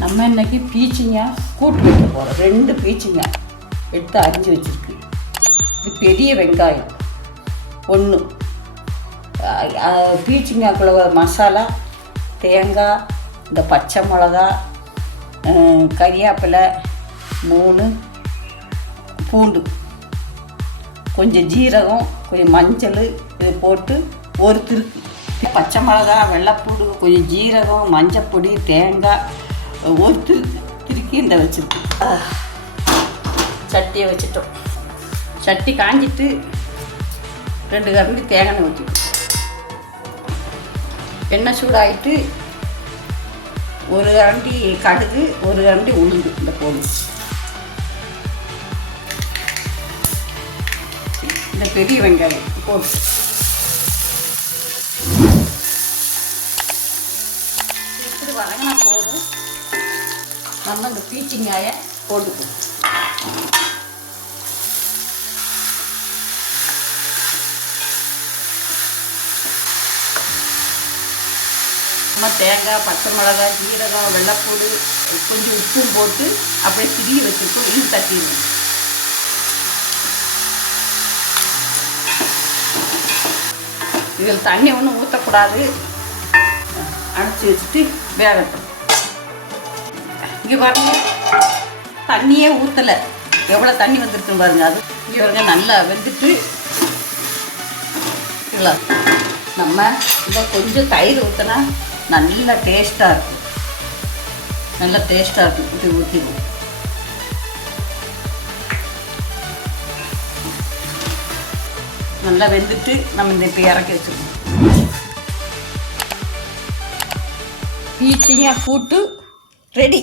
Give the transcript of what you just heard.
நம்ம இன்னைக்கு பீச்சிங்காய் கூட்டு வைக்க போகிறோம். 2 பீச்சிங்காய் எடுத்து அரிஞ்சு வச்சுருக்கு. இது பெரிய வெங்காயம் 1, பீச்சிங்காய்க்குள்ள மசாலா, தேங்காய், இந்த பச்சை மிளகா, கறிவேப்பிலை 3, பூண்டு, கொஞ்சம் ஜீரகம், கொஞ்சம் மஞ்சள் இது போட்டு ஒரு திருக்கு. பச்சை மிளகா, வெள்ளைப்பூடு, கொஞ்சம் ஜீரகம், மஞ்சப்பொடி, தேங்காய் ஒரு திருக்கி இந்த வச்சுருக்கு. சட்டியை வச்சுட்டோம். சட்டி காஞ்சிட்டு 2 கரண்டி தேங்காய் ஊற்றிட்டோம். எண்ணெய் சூடாகிட்டு 1 கரண்டி கடுகு, 1 கரண்டி உளுந்து இந்த போடும். இந்த பெரிய வெங்காயம் போட்டு இப்படி வதங்கினா போதும். நம்ம இந்த பீச்சிங்காயை போட்டுக்குவோம். நம்ம தேங்காய், பச்சை மிளகாய், ஜீரகம், வெள்ளைப்பூடு, கொஞ்சம் உப்பும் போட்டு அப்படியே திரிய வச்சுருக்கோம். இது தட்டிடுவோம். இதில் தண்ணி ஒன்றும் ஊற்றக்கூடாது. அடைச்சி வச்சுட்டு வேகட்டும். இங்கே பாருங்க, தண்ணியே ஊற்றலை, எவ்வளோ தண்ணி வந்துருக்குன்னு பாருங்க. அது இங்கே பாருங்க, நல்லா வெந்துட்டு இல்லை. நம்ம இதை கொஞ்சம் தயிர் ஊற்றினா நல்லா டேஸ்ட்டாக இருக்கும். நல்லா டேஸ்ட்டாக இருக்கும். இது ஊற்றிடுவோம். நல்லா வெந்துட்டு நம்ம இந்த இப்போ இறக்கி வச்சுருக்கோம். பீச்சிங்காய் கூட்டு ரெடி.